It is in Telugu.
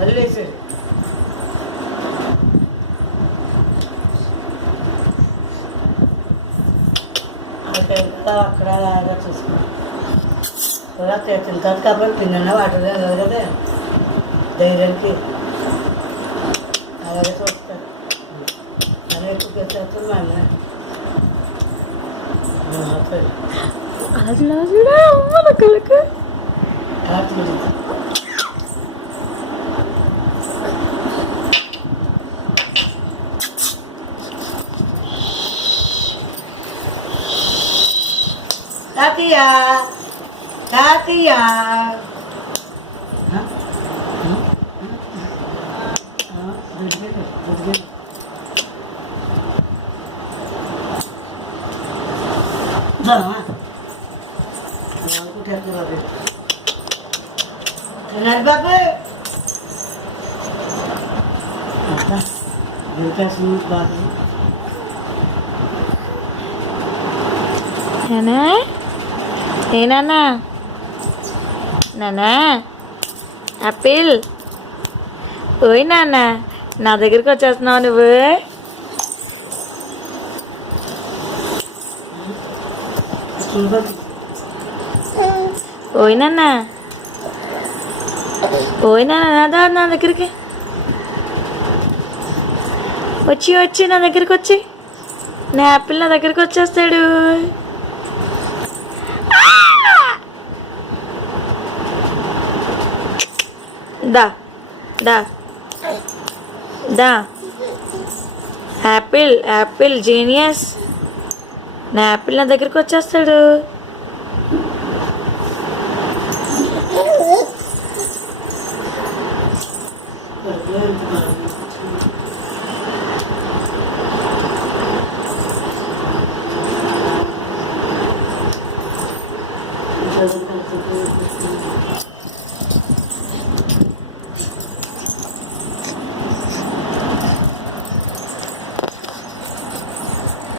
వదిలేసాడు. అక్కడ అలాగా చూసుకున్నాను కూడా తింటాను కాబట్టి తిన్నా వాటర్ కదా ధైర్యానికి అలాగే చూస్తాను. అలా ఎక్కువ చేస్తాను మా అన్న అలా తిరుగుతాను. తాతయ్య తాతయ్య తినాలి బాబు బాబు ఏనా నానా యాపిల్ ఓయ్ నాన్న నా దగ్గరికి వచ్చేస్తున్నావు నువ్వు. ఓయ్ నాన్న ఓయ్ నాన్న నా దగ్గరికి వచ్చి నా దగ్గరికి వచ్చి నా యాపిల్ నా దగ్గరికి వచ్చేస్తాడు. దా దా దా యాపిల్ యాపిల్ జీనియస్ నా యాపిల్ నా దగ్గరికి వచ్చేస్తాడు.